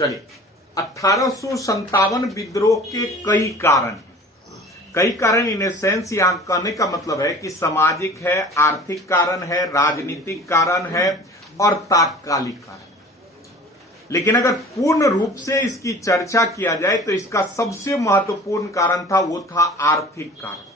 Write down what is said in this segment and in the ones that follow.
चलिए, 1857 विद्रोह के कई कारण इन सेंस यहां कहने का मतलब है कि सामाजिक है, आर्थिक कारण है, राजनीतिक कारण है और तात्कालिक कारण। लेकिन अगर पूर्ण रूप से इसकी चर्चा किया जाए तो इसका सबसे महत्वपूर्ण कारण था, वो था आर्थिक कारण।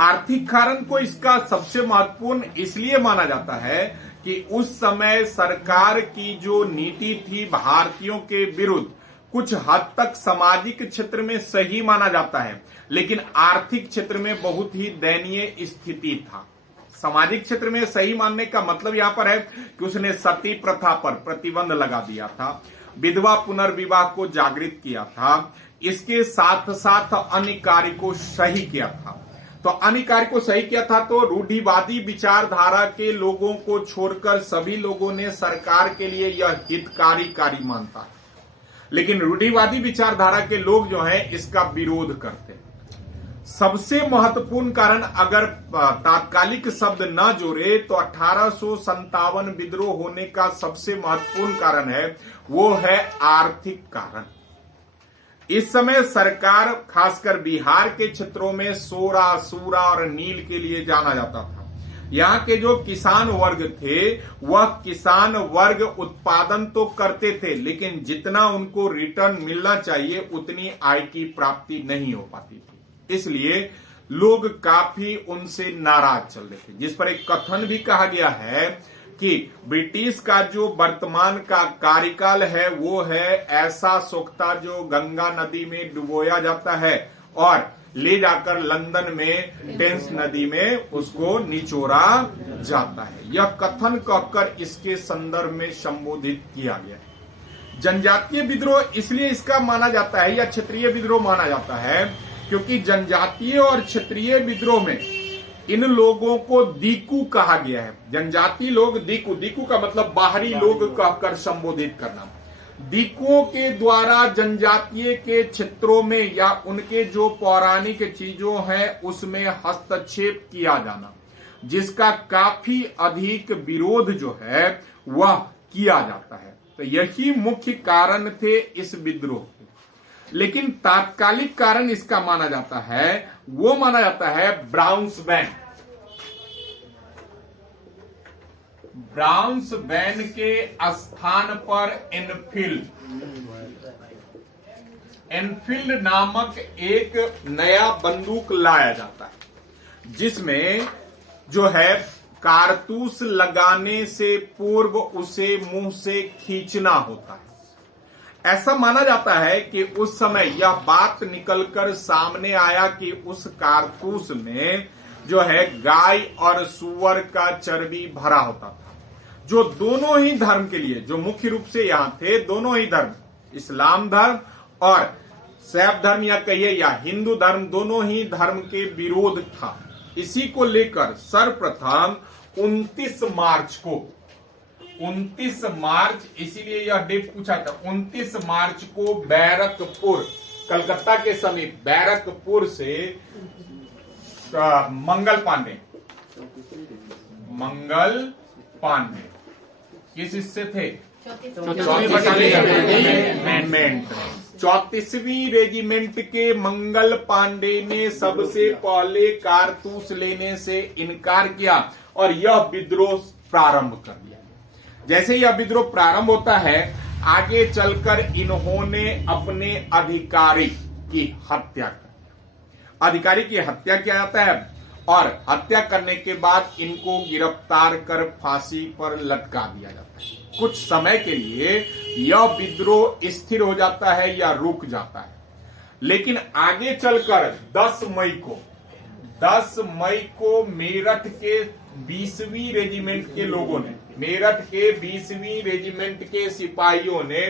आर्थिक कारण को इसका सबसे महत्वपूर्ण इसलिए माना जाता है कि उस समय सरकार की जो नीति थी भारतीयों के विरुद्ध कुछ हद तक सामाजिक क्षेत्र में सही माना जाता है, लेकिन आर्थिक क्षेत्र में बहुत ही दयनीय स्थिति था। सामाजिक क्षेत्र में सही मानने का मतलब यहां पर है कि उसने सती प्रथा पर प्रतिबंध लगा दिया था, विधवा पुनर्विवाह को जागृत किया था, इसके साथ साथ अन्य कार्य को सही किया था। तो अन्य कार्य को सही किया था तो रूढ़िवादी विचारधारा के लोगों को छोड़कर सभी लोगों ने सरकार के लिए यह हितकारी कार्य मानता है, लेकिन रूढ़िवादी विचारधारा के लोग जो हैं इसका विरोध करते हैं। सबसे महत्वपूर्ण कारण अगर तात्कालिक शब्द न जोड़े तो 1857 विद्रोह होने का सबसे महत्वपूर्ण कारण है, वो है आर्थिक कारण। इस समय सरकार खासकर बिहार के क्षेत्रों में सोरा, सूरा और नील के लिए जाना जाता था। यहाँ के जो किसान वर्ग थे वह किसान वर्ग उत्पादन तो करते थे, लेकिन जितना उनको रिटर्न मिलना चाहिए उतनी आय की प्राप्ति नहीं हो पाती थी। इसलिए लोग काफी उनसे नाराज चल रहे थे, जिस पर एक कथन भी कहा गया है कि ब्रिटिश का जो वर्तमान का कार्यकाल है वो है ऐसा सोख्ता जो गंगा नदी में डुबोया जाता है और ले जाकर लंदन में टेम्स नदी में उसको निचोड़ा जाता है। यह कथन कहकर इसके संदर्भ में संबोधित किया गया है। जनजातीय विद्रोह इसलिए इसका माना जाता है या क्षेत्रीय विद्रोह माना जाता है क्योंकि जनजातीय और क्षेत्रीय विद्रोह में इन लोगों को दीकू कहा गया है। जनजातीय लोग दीकू का मतलब बाहरी लोग कहकर संबोधित करना। दीकुओं के द्वारा जनजातीय के क्षेत्रों में या उनके जो पौराणिक चीजों हैं उसमें हस्तक्षेप किया जाना, जिसका काफी अधिक विरोध जो है वह किया जाता है। तो यही मुख्य कारण थे इस विद्रोह के। लेकिन तात्कालिक कारण इसका माना जाता है, वो माना जाता है ब्राउन्स बैन के स्थान पर एनफील्ड नामक एक नया बंदूक लाया जाता है, जिसमें जो है कारतूस लगाने से पूर्व उसे मुंह से खींचना होता है। ऐसा माना जाता है कि उस समय यह बात निकलकर सामने आया कि उस कारतूस में जो है गाय और सुअर का चर्बी भरा होता था, जो दोनों ही धर्म के लिए, जो मुख्य रूप से यहां थे दोनों ही धर्म, इस्लाम धर्म और शैव धर्म या कहिए या हिंदू धर्म, दोनों ही धर्म के विरोध था। इसी को लेकर सर्वप्रथम 29 मार्च, इसीलिए यह डेट पूछा था, 29 मार्च को बैरकपुर, कलकत्ता के समीप बैरकपुर से मंगल पांडे किस हिस्से थे? 34वीं रेजिमेंट के मंगल पांडे ने सबसे पहले कारतूस लेने से इनकार किया और यह विद्रोह प्रारंभ कर दिया। जैसे यह विद्रोह प्रारंभ होता है, आगे चलकर इन्होंने अपने अधिकारी की हत्या कर, अधिकारी की हत्या किया जाता है और हत्या करने के बाद इनको गिरफ्तार कर फांसी पर लटका दिया जाता है। कुछ समय के लिए यह विद्रोह स्थिर हो जाता है या रुक जाता है, लेकिन आगे चलकर 10 मई को मेरठ के 20वीं रेजिमेंट के लोगों ने, मेरठ के 20वीं रेजिमेंट के सिपाहियों ने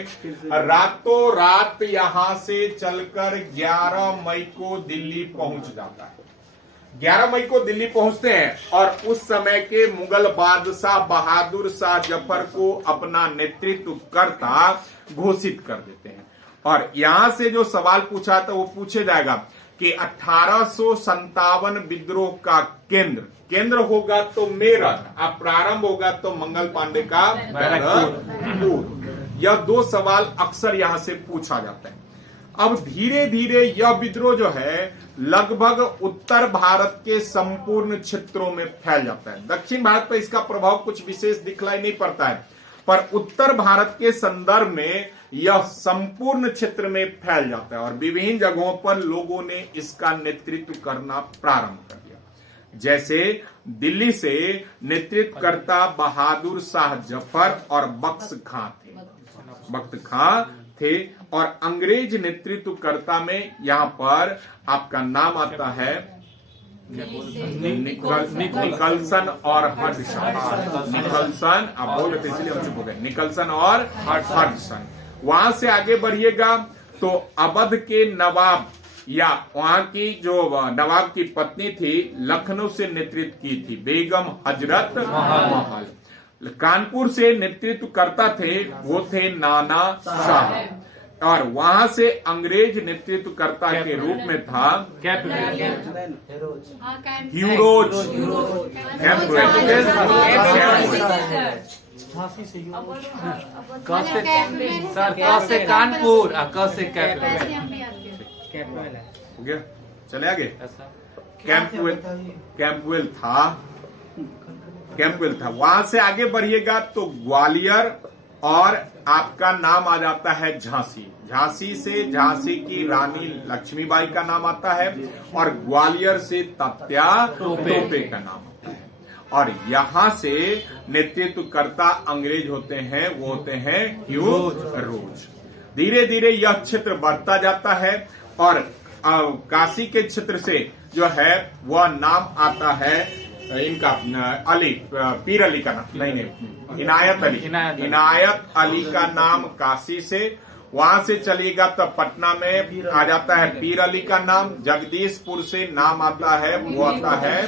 रातों रात यहां से चलकर 11 मई को दिल्ली पहुंच जाता है। 11 मई को दिल्ली पहुंचते हैं और उस समय के मुगल बादशाह बहादुर शाह जफर को अपना नेतृत्व करता घोषित कर देते हैं। और यहां से जो सवाल पूछा था वो पूछे जाएगा कि 1857 विद्रोह का केंद्र होगा तो मेरठ, अब प्रारंभ होगा तो मंगल पांडे का बैरकपुर। यह दो सवाल अक्सर यहां से पूछा जाता है। अब धीरे धीरे यह विद्रोह जो है लगभग उत्तर भारत के संपूर्ण क्षेत्रों में फैल जाता है। दक्षिण भारत पर इसका प्रभाव कुछ विशेष दिखलाई नहीं पड़ता है, पर उत्तर भारत के संदर्भ में यह संपूर्ण क्षेत्र में फैल जाता है और विभिन्न जगहों पर लोगों ने इसका नेतृत्व करना प्रारंभ कर दिया। जैसे दिल्ली से नेतृत्वकर्ता बहादुर शाह जफर और बख्श खां थे और अंग्रेज नेतृत्वकर्ता में यहां पर आपका नाम आता है निकलसन और हडसन। निकलसन, आप बोल रहे थे इसलिए हम चुप हो गए। निकलसन और हडसन। वहां से आगे बढ़िएगा तो अवध के नवाब या वहां की जो नवाब की पत्नी थी लखनऊ से नेतृत्व की थी बेगम हजरत महल। कानपुर से नेतृत्व करता थे वो थे नाना शाह और वहां से अंग्रेज नेतृत्वकर्ता के रूप में था ह्यूरोज। कानपुर हो गया, चले आगे। कैंपवेल था। वहां से आगे बढ़िएगा तो ग्वालियर और आपका नाम आ जाता है झांसी। झांसी से झांसी की रानी लक्ष्मीबाई का नाम आता है और ग्वालियर से तात्या टोपे का नाम आता है। और यहां से नेतृत्वकर्ता अंग्रेज होते हैं, वो होते हैं ह्यूरोज। धीरे धीरे यह क्षेत्र बढ़ता जाता है और काशी के क्षेत्र से जो है वह नाम आता है इनका पीर अली का नाम नहीं इनायत अली का नाम काशी से। वहां से चलिएगा तो पटना में आ जाता है पीर अली का नाम। जगदीशपुर से नाम आता है वो आता है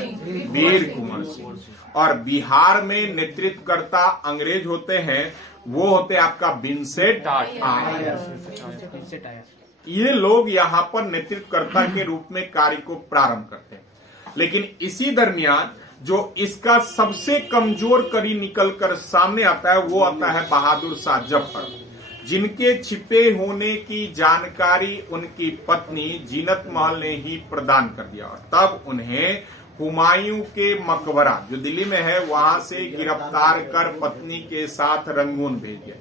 वीर कुंवर सिंह। और बिहार में नेतृत्वकर्ता अंग्रेज होते हैं, वो होते आपका विंसेंट आयर। ये लोग यहाँ पर नेतृत्वकर्ता के रूप में कार्य को प्रारंभ करते हैं। लेकिन इसी दरमियान जो इसका सबसे कमजोर कड़ी निकलकर सामने आता है वो आता है बहादुर शाह जफर, जिनके छिपे होने की जानकारी उनकी पत्नी जीनत महल ने ही प्रदान कर दिया और तब उन्हें हुमायूं के मकबरा जो दिल्ली में है वहां से गिरफ्तार कर पत्नी के साथ रंगून भेज दिया।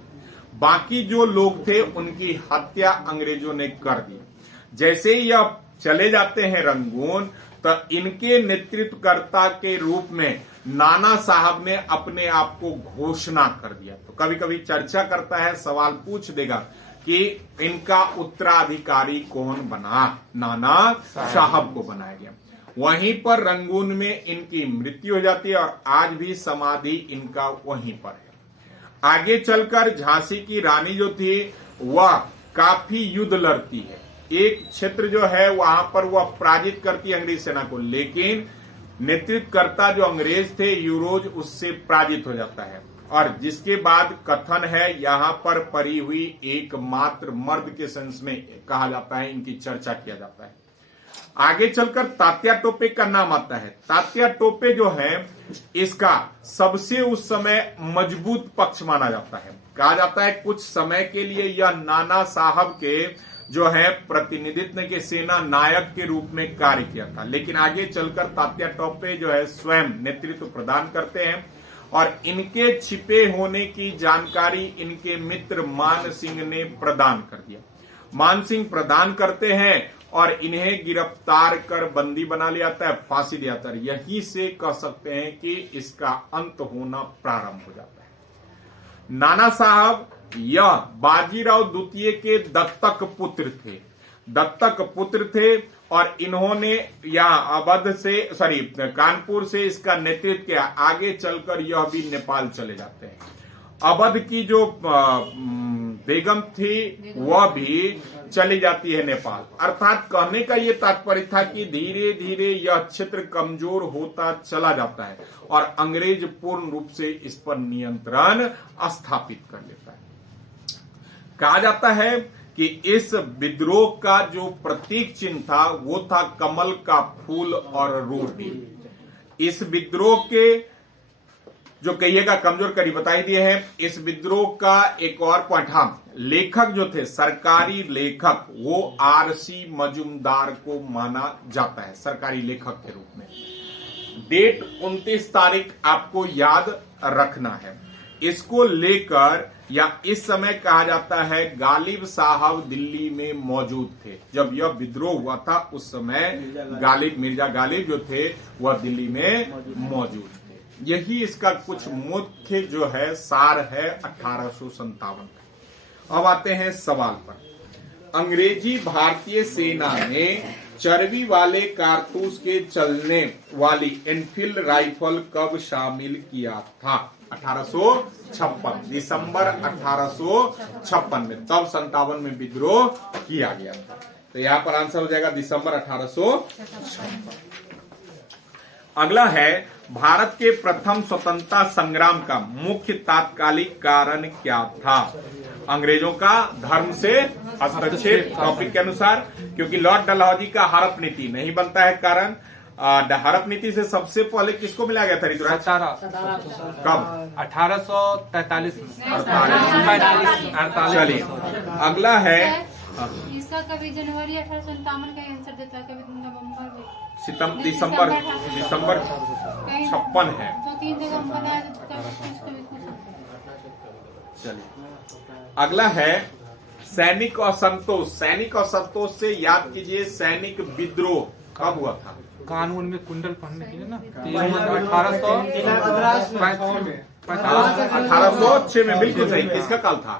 बाकी जो लोग थे उनकी हत्या अंग्रेजों ने कर दी। जैसे ही यह चले जाते हैं रंगून तो इनके नेतृत्वकर्ता के रूप में नाना साहब ने अपने आप को घोषणा कर दिया। तो कभी कभी चर्चा करता है, सवाल पूछ देगा कि इनका उत्तराधिकारी कौन बना। नाना साहब को बनाया गया। वहीं पर रंगून में इनकी मृत्यु हो जाती है और आज भी समाधि इनका वहीं पर है। आगे चलकर झांसी की रानी जो थी वह काफी युद्ध लड़ती है। एक क्षेत्र जो है वहां पर वह पराजित करती है अंग्रेज सेना को, लेकिन नेतृत्वकर्ता जो अंग्रेज थे यूरोज उससे पराजित हो जाता है। और जिसके बाद कथन है यहाँ पर पड़ी हुई एकमात्र मर्द के सेंस में कहा जाता है, इनकी चर्चा किया जाता है। आगे चलकर तात्या टोपे का नाम आता है। तात्या टोपे जो है इसका सबसे उस समय मजबूत पक्ष माना जाता है। कहा जाता है कुछ समय के लिए यह नाना साहब के जो है प्रतिनिधित्व के सेना नायक के रूप में कार्य किया था, लेकिन आगे चलकर तात्या टोपे जो है स्वयं नेतृत्व प्रदान करते हैं और इनके छिपे होने की जानकारी इनके मित्र मान सिंह ने प्रदान कर दिया। मान सिंह प्रदान करते हैं और इन्हें गिरफ्तार कर बंदी बना लिया जाता है, फांसी दिया जाता है। यहीं से कह सकते हैं कि इसका अंत होना प्रारंभ हो जाता है। नाना साहब यह बाजीराव द्वितीय के दत्तक पुत्र थे और इन्होंने यहाँ अवध से कानपुर से इसका नेतृत्व किया। आगे चलकर यह भी नेपाल चले जाते हैं। अवध की जो बेगम थी वह भी चली जाती है नेपाल। अर्थात कहने का यह तात्पर्य था कि धीरे धीरे यह क्षेत्र कमजोर होता चला जाता है और अंग्रेज पूर्ण रूप से इस पर नियंत्रण स्थापित कर लेता है। कहा जाता है कि इस विद्रोह का जो प्रतीक चिन्ह था वो था कमल का फूल और रोटी। इस विद्रोह के जो कहिएगा कमजोर कड़ी बता ही दिए हैं। इस विद्रोह का एक और पॉइंट, हाँ, लेखक जो थे, सरकारी लेखक, वो आरसी मजूमदार को माना जाता है सरकारी लेखक के रूप में। डेट 29 तारीख आपको याद रखना है। इसको लेकर या इस समय कहा जाता है गालिब साहब दिल्ली में मौजूद थे। जब यह विद्रोह हुआ था उस समय मिर्जा गालिब जो थे वह दिल्ली में मौजूद थे। यही इसका कुछ मुख्य जो है सार है 1857 का। अब आते हैं सवाल पर। अंग्रेजी भारतीय सेना ने चर्बी वाले कारतूस के चलने वाली एनफील्ड राइफल कब शामिल किया था? 1856, दिसंबर 1856 में, तब 57 में विद्रोह किया गया था। तो यहां पर आंसर हो जाएगा दिसंबर 1856। अगला है, भारत के प्रथम स्वतंत्रता संग्राम का मुख्य तात्कालिक कारण क्या था? अंग्रेजों का धर्म से हस्तक्षेप टॉपिक के अनुसार, क्योंकि लॉर्ड डलहौजी का हड़प नीति नहीं बनता है कारण। हड़प नीति से सबसे पहले किसको मिला गया था ऋतुराज? कब? 1843 चलिए अगला है, इसका कभी जनवरी 1857 का आंसर देता है, कभी नवंबर, दिसंबर 56 है। तो 3 जगह हम बता चलिए अगला है, सैनिक असंतोष। सैनिक असंतोष से याद कीजिए, सैनिक विद्रोह कब हुआ था? कानून में कुंडल पढ़ने के लिए ना 1806 में, बिल्कुल सही। किसका काल था?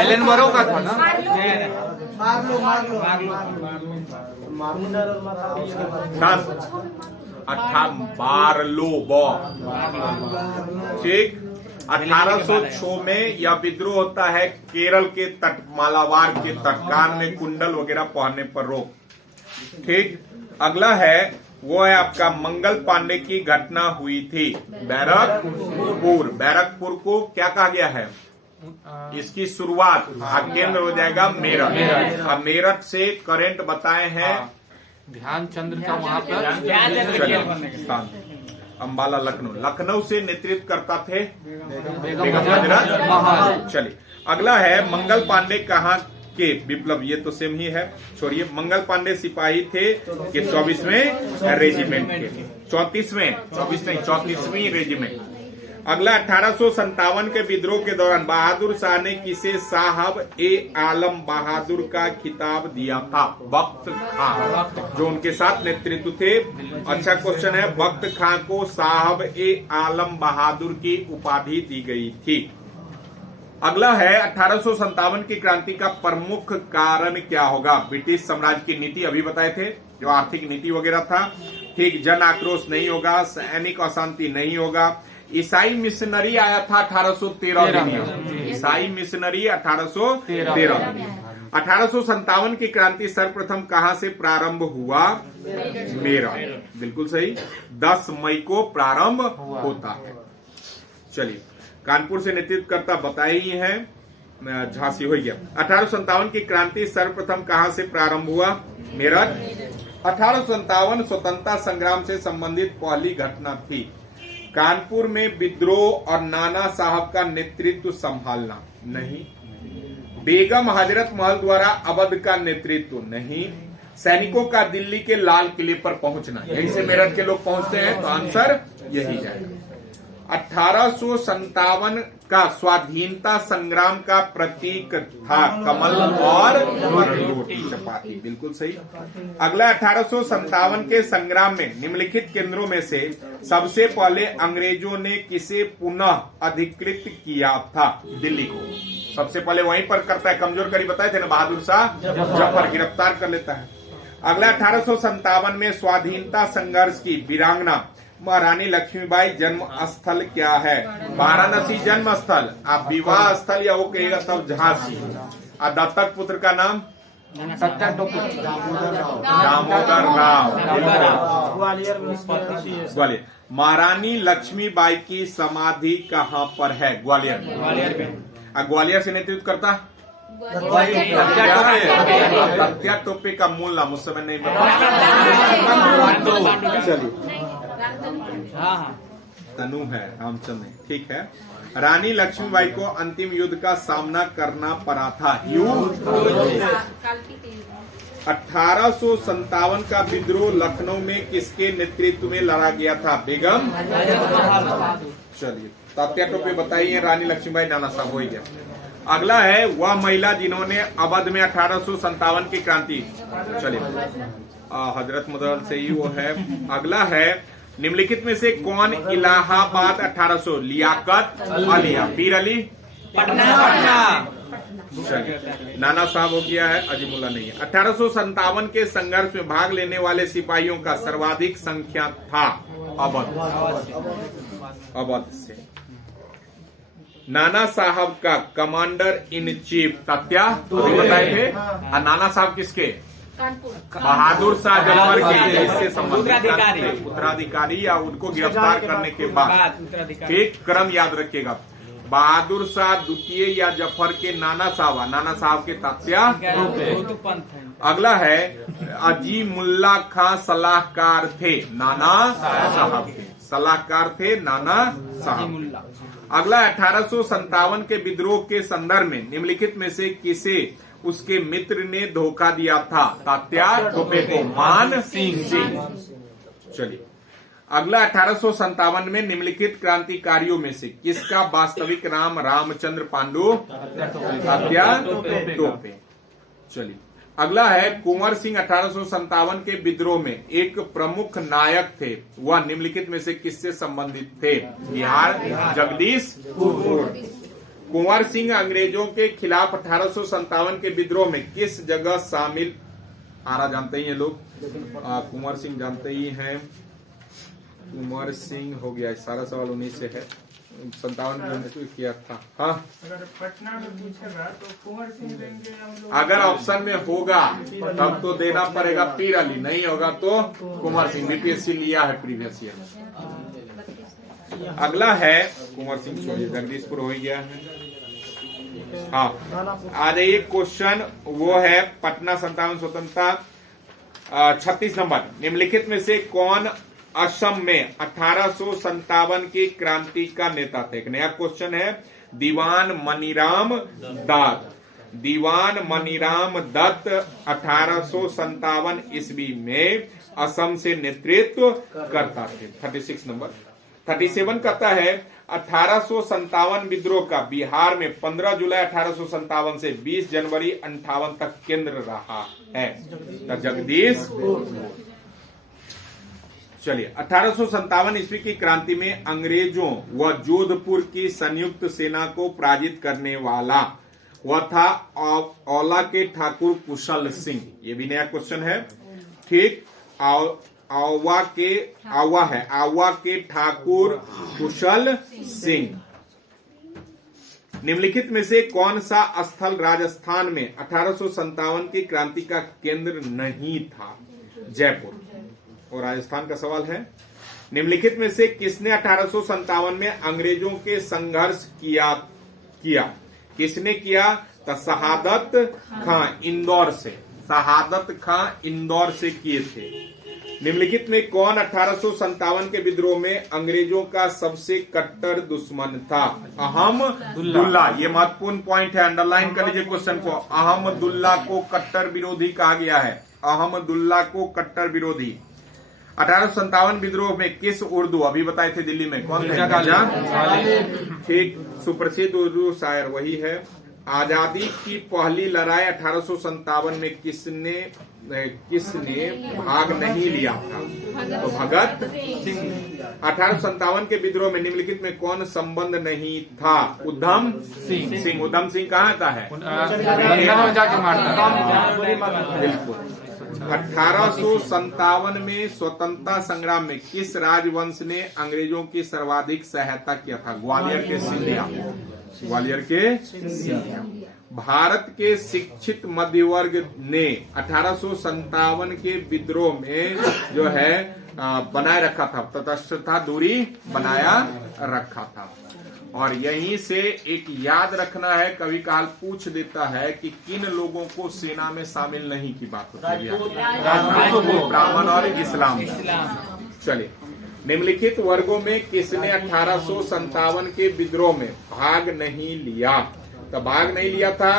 एलन बरो का था ना। बारलो ठीक। 1806 में यह विद्रोह होता है केरल के तट, मालाबार के तट, कान में कुंडल वगैरह पहनने पर रोक। ठीक। अगला है, वो है आपका मंगल पांडे की घटना हुई थी बैरकपुर। बैरकपुर को क्या कहा गया है? इसकी शुरुआत केंद्र हो जाएगा मेरठ। अब मेरठ से करंट बताए हैं ध्यानचंद्र का वहां पर अंबाला लखनऊ। लखनऊ से नेतृत्व करता थे बेगम हजरत। चलिए अगला है, मंगल पांडे कहाँ के विप्लव? ये तो सेम ही है, छोड़िए। मंगल पांडे सिपाही थे कि 24वें रेजिमेंट के, 34वीं रेजिमेंट। अगला 1857 के विद्रोह के दौरान बहादुर शाह ने किसे साहब ए आलम बहादुर का खिताब दिया था? बख्त खां, जो उनके साथ नेतृत्व थे। अच्छा क्वेश्चन है, बख्त खां को साहब ए आलम बहादुर की उपाधि दी गई थी। अगला है, 1857 की क्रांति का प्रमुख कारण क्या होगा? ब्रिटिश साम्राज्य की नीति अभी बताए थे, जो आर्थिक नीति वगैरह था। ठीक। जन आक्रोश नहीं होगा, सैनिक अशांति नहीं होगा। ईसाई मिशनरी आया था 1813 में। ईसाई मिशनरी 1813 में। 1857 की क्रांति सर्वप्रथम कहां से प्रारंभ हुआ? मेरठ। बिल्कुल सही, 10 मई को प्रारंभ होता है। चलिए, कानपुर से नेतृत्व करता बताए ही है, झांसी हो गया। 1857 की क्रांति सर्वप्रथम कहां से प्रारंभ हुआ? मेरठ। 1857 स्वतंत्रता संग्राम से संबंधित पहली घटना थी। कानपुर में विद्रोह और नाना साहब का नेतृत्व संभालना नहीं। बेगम हजरत महल द्वारा अवध का नेतृत्व नहीं। सैनिकों का दिल्ली के लाल किले पर पहुंचना, यहीं से मेरठ के लोग पहुंचते हैं, तो आंसर यही है। 1857 का स्वाधीनता संग्राम का प्रतीक था कमल और रोटी चपाती। बिल्कुल सही। अगला 1857 के संग्राम में निम्नलिखित केंद्रों में से सबसे पहले अंग्रेजों ने किसे पुनः अधिकृत किया था? दिल्ली को सबसे पहले वहीं पर करता है। कमजोर कड़ी बताए थे ना, बहादुर शाह जफर गिरफ्तार कर लेता है। अगला 1857 में स्वाधीनता संघर्ष की वीरांगना महारानी लक्ष्मीबाई जन्म स्थल क्या है? वाराणसी जन्म स्थल। आप विवाह स्थल या वो कहेगा तब झांसी। दत्तक पुत्र का नाम? दामोदर राव, ग्वालियर। महारानी लक्ष्मीबाई की समाधि कहाँ पर है? ग्वालियर। ग्वालियर से नेतृत्व करता तत्या टोपे का मूल नाम उस समय नहीं पता। चलिए, तनु है, रामचंद्र, ठीक है। रानी लक्ष्मीबाई को अंतिम युद्ध का सामना करना पड़ा था। 1857 का विद्रोह लखनऊ में किसके नेतृत्व में लड़ा गया था? बेगम। चलिए, तात्या टोपे बताइए। रानी लक्ष्मीबाई, नाना साहब हो गया। अगला है वह महिला जिन्होंने अवध में 1857 की क्रांति। चलिए, हजरत मुदल से ही वो है। अगला है निम्नलिखित में से कौन इलाहाबाद 1800? लियाकत अलिया, पीर अली, पटना। चलिए, नाना साहब हो गया है, अजीमुल्ला नहीं है। 1857 के संघर्ष में भाग लेने वाले सिपाहियों का सर्वाधिक संख्या था अवध से। नाना साहब का कमांडर इन चीफ तत्या बताए थे। और नाना साहब किसके? बहादुर शाह जफर के, इससे संबंधित उत्तराधिकारी या उनको गिरफ्तार करने के बाद। एक क्रम याद रखिएगा, बहादुर शाह द्वितीय या जफर के नाना साहब के तात्या। अगला है अजीमुल्ला खां सलाहकार थे नाना साहब के, सलाहकार थे नाना साहब। अगला 1857 के विद्रोह के संदर्भ में निम्नलिखित में से किसे उसके मित्र ने धोखा दिया था? तात्या टोपे को, मान सिंह। चलिए, अगला 1857 में निम्नलिखित क्रांतिकारियों में से किसका वास्तविक नाम रामचंद्र पांडु? तात्या टोपे। चलिए, अगला है कुंवर सिंह 1857 के विद्रोह में एक प्रमुख नायक थे, वह निम्नलिखित में से किससे संबंधित थे? बिहार, जगदीश। कुंवर सिंह अंग्रेजों के खिलाफ 1857 के विद्रोह में किस जगह शामिल? आरा जानते ही हैं लोग, कुंवर सिंह जानते ही हैं। कुंवर सिंह हो गया, सारा सवाल उन्हीं से है। 57 में किया था। हाँ, अगर पटना में पूछेगा तो कुंवर सिंह देंगे हम लोग। अगर ऑप्शन में होगा तब तो देना पड़ेगा पीर अली, नहीं होगा तो कुंवर सिंह। बीपीएससी लिया है प्रीवियस ईयर। अगला है कुंवर सिंह, छोड़िए, जगदीशपुर हो गया है। हाँ, आ जाइए क्वेश्चन, वो है पटना 57 स्वतंत्रता। 36 नंबर, निम्नलिखित में से कौन असम में 1857 की क्रांति का नेता थे? एक नया क्वेश्चन है। दीवान मनीराम दत्त। दीवान मनीराम दत्त 1857 ईस्वी में असम से नेतृत्व करता थे। 36 नंबर। 37 कहता है 1857 विद्रोह का बिहार में 15 जुलाई 1857 से 20 जनवरी 58 तक केंद्र रहा है। जगदीश। चलिए, 1857 ईस्वी की क्रांति में अंग्रेजों व जोधपुर की संयुक्त सेना को पराजित करने वाला वह था औला के ठाकुर कुशल सिंह। ये भी नया क्वेश्चन है, ठीक। आवा के ठाकुर कुशल सिंह। निम्नलिखित में से कौन सा स्थल राजस्थान में 1857 की क्रांति का केंद्र नहीं था? जयपुर। और राजस्थान का सवाल है, निम्नलिखित में से किसने 1857 में अंग्रेजों के संघर्ष किया? किसने किया? तो शहादत खां इंदौर से, शहादत खां इंदौर से किए थे। निम्नलिखित में कौन 1857 के विद्रोह में अंग्रेजों का सबसे कट्टर दुश्मन था? अहमदुल्ला। ये महत्वपूर्ण पॉइंट है, अंडरलाइन कर लीजिए क्वेश्चन को। अहमदुल्ला को कट्टर विरोधी कहा गया है। अहमदुल्ला को कट्टर विरोधी। 1857 विद्रोह में किस उर्दू, अभी बताए थे दिल्ली में, कौन थे? ठीक, सुप्रसिद्ध उर्दू शायर वही है। आजादी की पहली लड़ाई 1857 में किसने भाग नहीं लिया था? तो भगत सिंह। 1857 के विद्रोह में निम्नलिखित में कौन संबंध नहीं था? उधम सिंह। उधम सिंह कहाँ का है? बिल्कुल। 1857 में स्वतंत्रता संग्राम में किस राजवंश ने अंग्रेजों की सर्वाधिक सहायता किया था? ग्वालियर के सिंधिया। ग्वालियर के सिंधिया। भारत के शिक्षित मध्य वर्ग ने 1857 के विद्रोह में जो है बनाए रखा था, तटस्थता दूरी बनाया रखा था। और यहीं से एक याद रखना है, कभी काल पूछ देता है कि किन लोगों को सेना में शामिल नहीं की बात होती है, ब्राह्मण और इस्लाम। चलिए, निम्नलिखित वर्गों में किसने 1857 के विद्रोह में भाग नहीं लिया? तो भाग नहीं लिया था,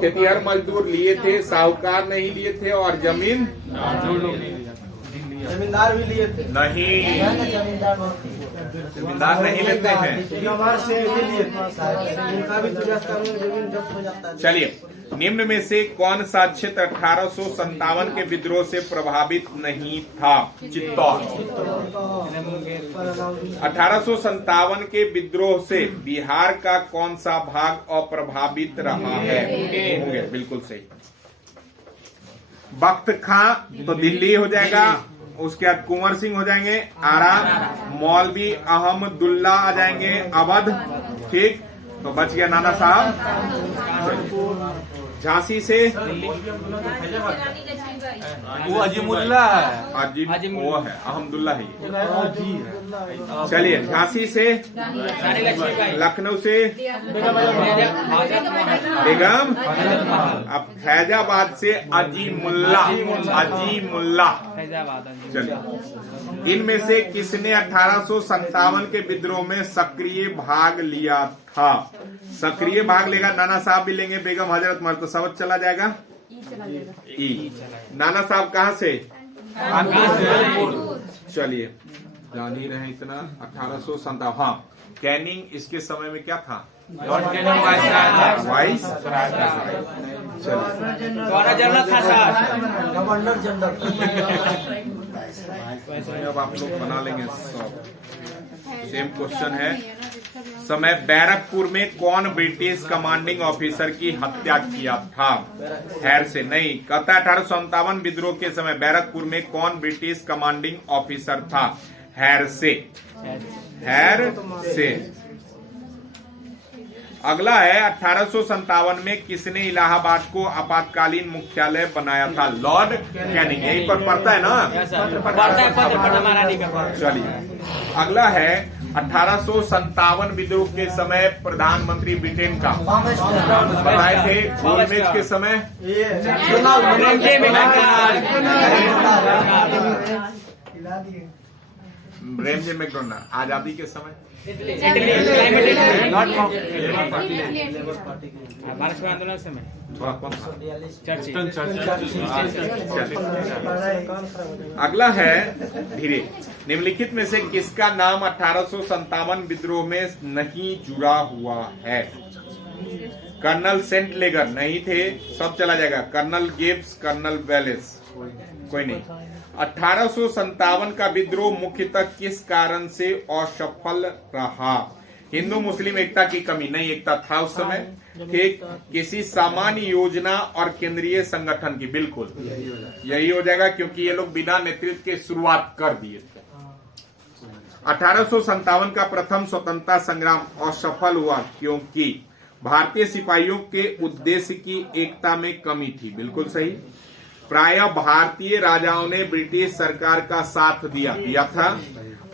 खेतिहर मजदूर लिए थे, साहूकार नहीं लिए थे, और जमींदार भी लिए थे। नहीं, जमींदार नहीं लेते हैं। चलिए, निम्न में से कौन सा क्षेत्र 1857 के विद्रोह से प्रभावित नहीं था? चित्तौड़। 1857 के विद्रोह से बिहार का कौन सा भाग अप्रभावित रहा है? मुंगेर, बिल्कुल सही। बख्त खां तो दिल्ली हो जाएगा, उसके बाद कुंवर सिंह हो जाएंगे आरा, मौलवी अहमदुल्ला आ जाएंगे अवध, ठीक। तो बच गया नाना साहब। झांसी से वो अजीमुल्ला है, अजीम वो है, अहमदुल्ला है। चलिए, झांसी से, लखनऊ से बेगम, अब फैजाबाद से अजीमुल्ला। चलिए, इनमें से किसने 1857 के विद्रोह में सक्रिय भाग लिया था? सक्रिय भाग लेगा नाना साहब भी लेंगे, बेगम हजरत महल, तो सबक चला जाएगा ई। नाना साहब कहाँ से? चलिए, जान ही रहे इतना। 1857, हाँ, कैनिंग इसके समय में क्या था? वाइस। Governor general. अब आप लोग बना लेंगे सब। सेम क्वेश्चन है। समय बैरकपुर में कौन ब्रिटिश कमांडिंग ऑफिसर की हत्या किया था? हैर से नहीं, कहता है 1857 विद्रोह के समय बैरकपुर में कौन ब्रिटिश कमांडिंग ऑफिसर था? हैर से। अगला है, 1857 में किसने इलाहाबाद को आपातकालीन मुख्यालय बनाया था? Lord Canning. यहीं पर पढ़ता है ना? चलिए, अगला है, 1857 विद्रोह के समय प्रधानमंत्री ब्रिटेन का बनाए थे गोलमेज के समय? Ramsay MacDonald. आजादी के समय? आंदोलन समय थोड़ा कौन सा? अगला है, धीरे, निम्नलिखित में से किसका नाम 1857 विद्रोह में नहीं जुड़ा हुआ है? कर्नल सेंट लेगर नहीं थे, सब चला जाएगा। कर्नल गिब्स, कर्नल वेलेस, कोई नहीं। 1857 का विद्रोह मुख्यतः किस कारण से असफल रहा? हिंदू मुस्लिम एकता की कमी, नहीं एकता था उस समय, ठीक। किसी सामान्य योजना और केंद्रीय संगठन की, बिल्कुल यही हो जाएगा, क्योंकि ये लोग बिना नेतृत्व के शुरुआत कर दिए थे। 1857 का प्रथम स्वतंत्रता संग्राम असफल हुआ क्योंकि भारतीय सिपाहियों के उद्देश्य की एकता में कमी थी, बिल्कुल सही। प्रायः भारतीय राजाओं ने ब्रिटिश सरकार का साथ दिया था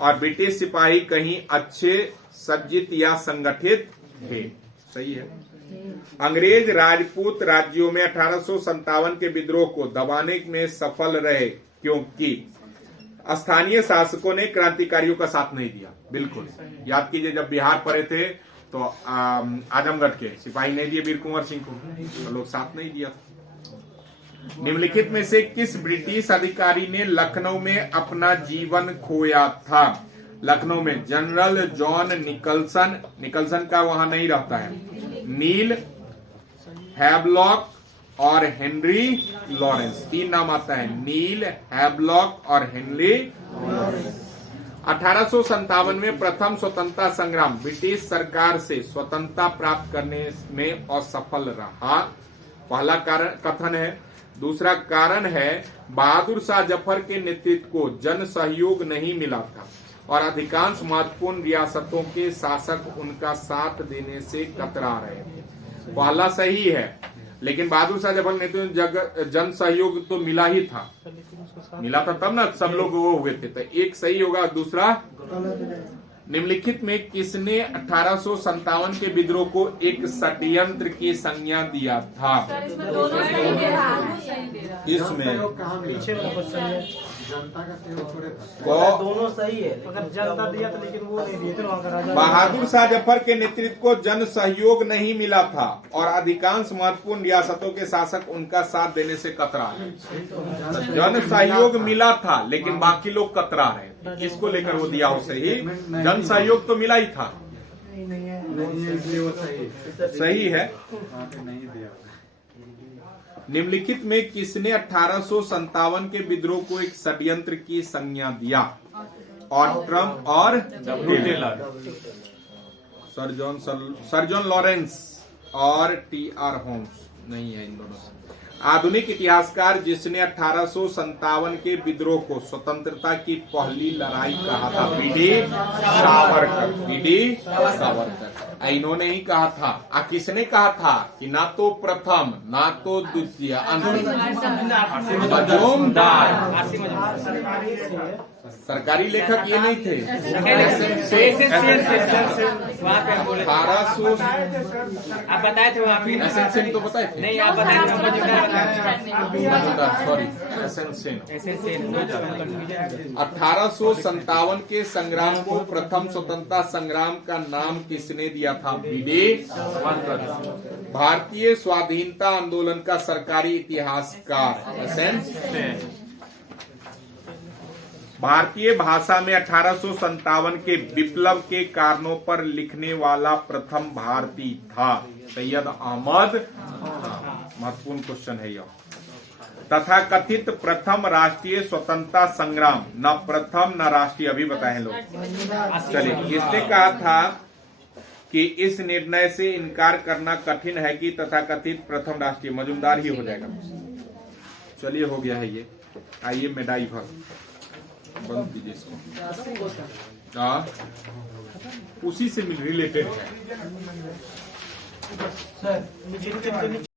और ब्रिटिश सिपाही कहीं अच्छे सज्जित या संगठित थे, सही है। अंग्रेज राजपूत राज्यों में 1857 के विद्रोह को दबाने में सफल रहे क्योंकि स्थानीय शासकों ने क्रांतिकारियों का साथ नहीं दिया, बिल्कुल। याद कीजिए, जब बिहार पड़े थे तो आजमगढ़ के सिपाही नहीं दिए वीर कुंवर सिंह को, तो लोग साथ नहीं दिया। निम्नलिखित में से किस ब्रिटिश अधिकारी ने लखनऊ में अपना जीवन खोया था? लखनऊ में जनरल जॉन निकलसन का वहां नहीं रहता है, नील, हैवलॉक और हेनरी लॉरेंस, तीन नाम आता है, नील, हैवलॉक और हेनरी लॉरेंस। 1857 में प्रथम स्वतंत्रता संग्राम ब्रिटिश सरकार से स्वतंत्रता प्राप्त करने में असफल रहा, पहला कारण कथन है। दूसरा कारण है, बहादुर शाह जफर के नेतृत्व को जन सहयोग नहीं मिला था और अधिकांश महत्वपूर्ण रियासतों के शासक उनका साथ देने से कतरा रहे थे। पहला सही है, लेकिन बहादुर शाह जफर नेतृत्व जन सहयोग तो मिला ही था, मिला था तब ना सब लोग वो हुए थे, तो एक सही होगा, दूसरा निम्नलिखित में किसने 1857 के विद्रोह को एक षड्यंत्र की संज्ञा दिया था? इसमें दोनों सही दे रहा है, सही दे रहा है। इसमें पीछे में क्वेश्चन है। वो दोनों सही है, अगर जनता दिया तो, लेकिन वो नहीं दिए थे वहाँ का राजा। बहादुर शाह जफर के नेतृत्व को जन सहयोग नहीं मिला था और अधिकांश महत्वपूर्ण रियासतों के शासक उनका साथ देने से कतरा रहे। जन सहयोग मिला था लेकिन बाकी लोग कतरा रहे। इसको लेकर वो दिया उसे ही। जन सहयोग तो मिला ही था, सही है। निम्नलिखित में किसने 1857 के विद्रोह को एक षड्यंत्र की संज्ञा दिया? ऑट्रम और टेलर। सर जॉन लॉरेंस और टी.आर. होम्स नहीं है इन दोनों से। आधुनिक इतिहासकार जिसने 1857 के विद्रोह को स्वतंत्रता की पहली लड़ाई कहा था? बी.डी. सावरकर। बी.डी. सावरकर। इन्होंने ही कहा था। किसने कहा था कि ना तो प्रथम ना तो द्वितीय अंतिम मजूमदार। सरकारी लेखक ये नहीं थे। 1800 आप बताए थे वहाँ पे। एसेंसेन तो बताए थे। नहीं, आप बताए सॉरी, एसेंसेन। 1857 के संग्राम को प्रथम स्वतंत्रता संग्राम का नाम किसने दिया था? बी.डी. भारतीय स्वाधीनता आंदोलन का सरकारी इतिहासकार। एसेंसेन। भारतीय भाषा में 1857 के विप्लव के कारणों पर लिखने वाला प्रथम भारतीय था? सैयद अहमद। महत्वपूर्ण क्वेश्चन है यह। तथा कथित प्रथम राष्ट्रीय स्वतंत्रता संग्राम, न प्रथम न राष्ट्रीय, अभी बताए लोग। चलिए, किसने कहा था कि इस निर्णय से इनकार करना कठिन है कि तथाकथित प्रथम राष्ट्रीय मजूमदार ही हो जाएगा? चलिए, हो गया है ये। आइए मेडाइवर बंद कीजिए इसको। उसी से रिलेटेड है। सर